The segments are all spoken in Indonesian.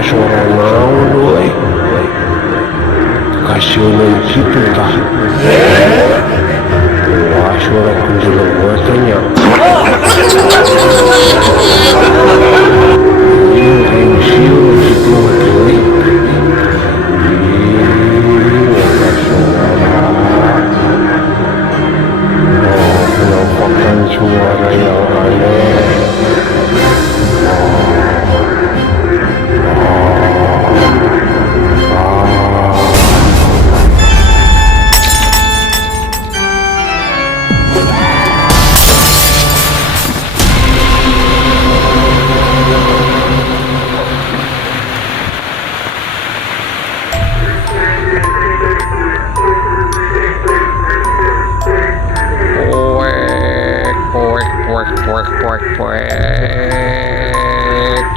suara naon doi. Kasionan gitu tah. Wah suara kunjungan gua tanya. Yang siul gitu doi. Ada suara. Oh, penampakan suara yang aneh.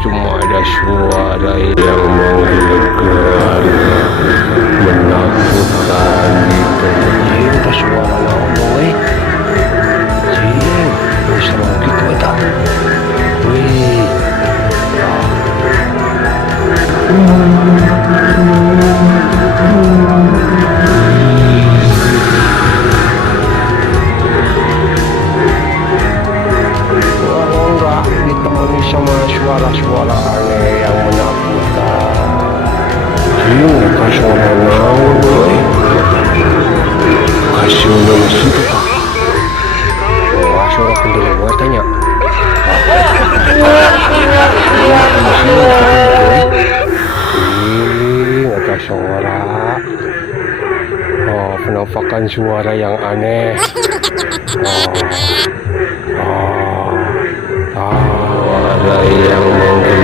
Cuma ada suara yang menggelegar, menakutkan gitu. Jin, itu suara naon doi. Jin, serem gitu eta. Wih. Ditemani sama suara-suara aneh yang menakutkan. Jin, ka suara naon doi. Kasionan situ kah? Wah, suara kunjungan gua tanya. Ada suara. Oh, penampakan suara yang aneh. Ada yang menggelegar.